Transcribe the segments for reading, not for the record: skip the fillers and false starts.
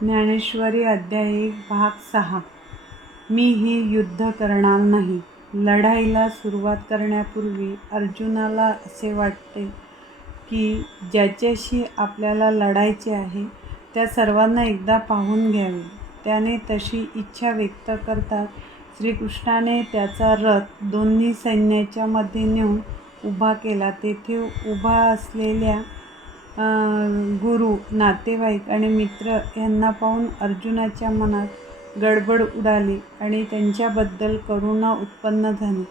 ज्ञानेश्वरी अध्याय 1 भाग 6. मी हे युद्ध करणार नाही. लढाईला सुरुवात करण्यापूर्वी अर्जुनाला असे वाटते की ज्याच्याशी आपल्याला लढायचे आहे त्या सर्वांना एकदा पाहून घ्यावे. त्याने तशी इच्छा व्यक्त करताच श्रीकृष्णाने त्याचा रथ दोन्ही सैन्याच्या मध्ये नेऊन उभा केला. तेथे उभा असलेल्या गुरु, नातेवाईक आणि मित्र यांना पाहून अर्जुनाच्या मनात गडबड उडाली आणि त्यांच्याबद्दल करुणा उत्पन्न झाली.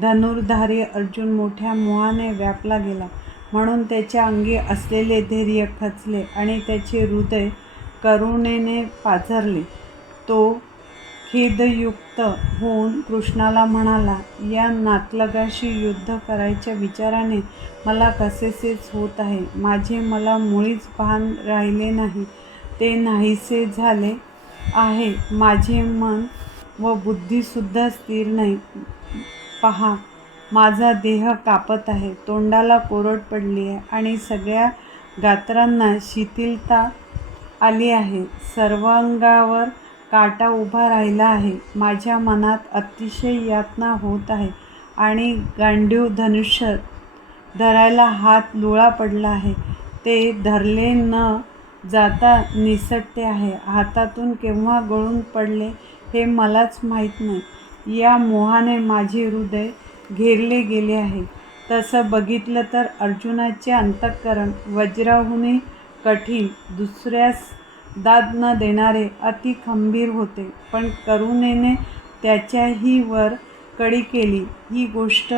धनुर्धारी अर्जुन मोठ्या मोहाने व्यापला गेला, म्हणून त्याच्या अंगी असलेले धैर्य खचले आणि त्याचे हृदय करुणेने पाझरले. तो खेदयुक्त होऊन कृष्णाला म्हणाला, या नातलगाशी युद्ध करायच्या विचाराने मला कसेसेच होत आहे. माझे मला मुळीच भान राहिले नाही, ते नाहीसे झाले आहे. माझे मन व बुद्धीसुद्धा स्थिर नाही. पहा, माझा देह कापत आहे, तोंडाला कोरड पडली आहे आणि सगळ्या गात्रांना शिथिलता आली आहे. सर्वांगावर काटा उभा राहिला आहे. माझ्या मनात अतिशय यातना होत आहे आणि गांडीव धनुष्य धरायला हात लुळा पडला आहे. ते धरले न जाता निसटते आहे. हातातून केव्हा गळून पडले हे मलाच माहीत नाही. या मोहाने माझे हृदय घेरले गेले आहे. तसं बघितलं तर अर्जुनाचे अंतःकरण वज्राहूनही कठीण, दुसऱ्यास दाद न देणारे अति खंबीर होते. पण करुणेने त्याच्याही वर कडी केली. ही गोष्ट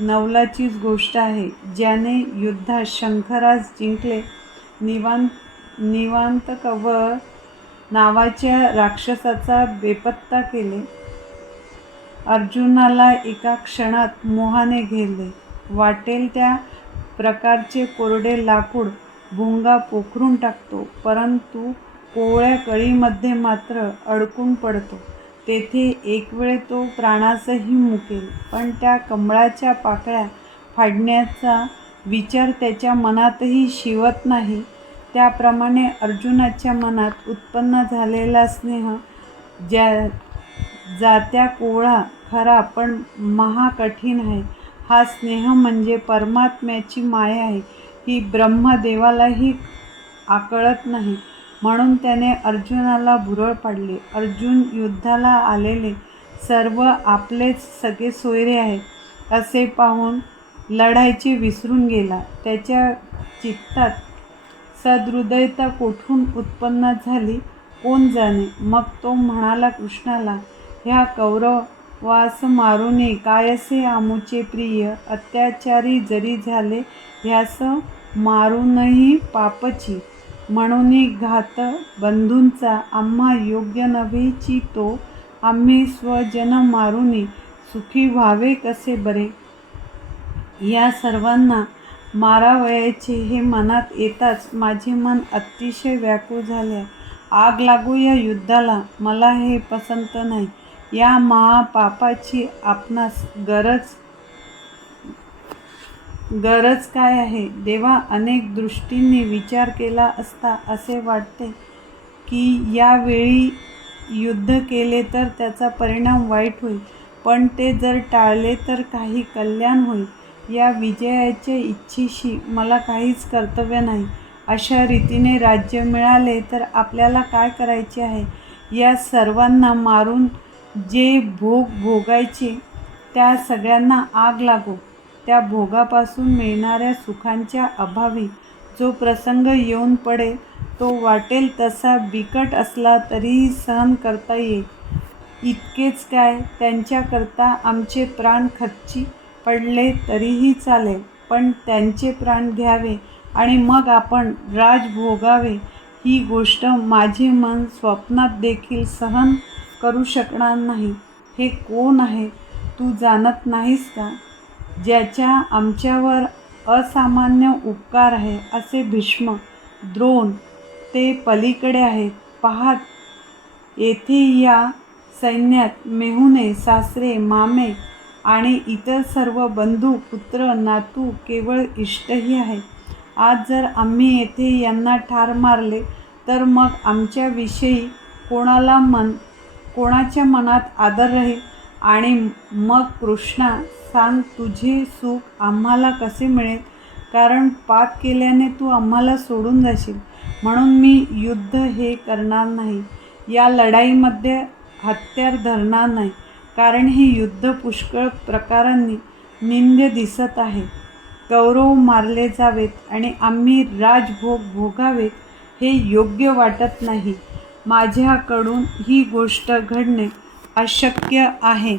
नवलाचीच गोष्ट आहे. ज्याने युद्धात शंखराज जिंकले, निवांतकव नावाच्या राक्षसाचा बेपत्ता केले. अर्जुनाला एका क्षणात मोहाने घेरले. वाटेल त्या प्रकारचे कोरडे लाकूड भुंगा पोखरून टाकतो, परंतु कोवळ्या कळीमध्ये मात्र अडकून पडतो. तेथे एक वेळ तो प्राणासही मुकेल, पण त्या कमळाच्या पाकळ्या फाडण्याचा विचार त्याच्या मनातही शिवत नाही. त्याप्रमाणे अर्जुनाच्या मनात उत्पन्न झालेला स्नेह जात्या कोवळा, खरा पण महाकठीण आहे. हा स्नेह म्हणजे परमात्म्याची माया आहे. ही ब्रह्मदेवालाही आकळत नाही, म्हणून त्याने अर्जुनाला भुरळ पाडली. अर्जुन युद्धाला आलेले सर्व आपलेच सगळे सोयरे आहेत असे पाहून लढायचे विसरून गेला. त्याच्या चित्तात सद्हृदयता कोठून उत्पन्न झाली कोण जाणे. मग तो म्हणाला कृष्णाला, ह्या कौरवास मारुनी कायसे आमुचे प्रिय, अत्याचारी जरी झाले ह्यास मारूनही पापची. म्हणून घात बंधूंचा आम्हा योग्य नव्हेची तो, आम्ही स्वजन मारुनी सुखी व्हावे कसे बरे. या सर्वांना मारावयाचे हे मनात येताच माझे मन अतिशय व्याकुळ झाले. आग लागो या युद्धाला, मला हे पसंत नाही. या महापापाची आपणास गरज काय आहे. देवा, अनेक दृष्टींनी विचार केला असता असे वाटते की यावेळी युद्ध केले तर त्याचा परिणाम वाईट होईल, पण ते जर टाळले तर काही कल्याण होईल. या विजयाच्या इच्छेशी मला काहीच कर्तव्य नाही. अशा रीतीने राज्य मिळाले तर आपल्याला काय करायचे आहे. या सर्वांना मारून जे भोग भोगायचे त्या सगळ्यांना आग लागो. त्या भोगापासून मिळणाऱ्या सुखांच्या अभावी जो प्रसंग येऊन पडेल तो वाटेल तसा बिकट असला तरीही सहन करता येईल. इतकेच काय, त्यांच्याकरता आमचे प्राण खर्ची पडले तरीही चालेल, पण त्यांचे प्राण घ्यावे आणि मग आपण राज भोगावे ही गोष्ट माझे मन स्वप्नात देखील सहन करू शकणार नाही. हे कोण आहे तू जाणत नाहीस का? ज्याच्या आमच्यावर असामान्य उपकार आहे असे भीष्म, द्रोण ते पलीकडे आहेत. पहा, येथे या सैन्यात मेहुणे, सासरे, मामे आणि इतर सर्व बंधू, पुत्र, नातू, केवळ इष्टही आहेत. आज जर आम्ही येथे यांना ठार मारले तर मग आमच्याविषयी कोणाच्या मनात आदर राहील? आणि मग कृष्णा, सांग, तुझे सुख आम्हाला कसे मिळेल? कारण पाप केल्याने तू आम्हाला सोडून जाशील. म्हणून मी युद्ध हे करणार नाही. या लढाईमध्ये हत्यार धरणार नाही. कारण हे युद्ध पुष्कळ प्रकारांनी निंद्य दिसत आहे. कौरव मारले जावेत आणि आम्ही राजभोग भोगावेत हे योग्य वाटत नाही. माझ्याकडून ही गोष्ट घडणे अशक्य आहे.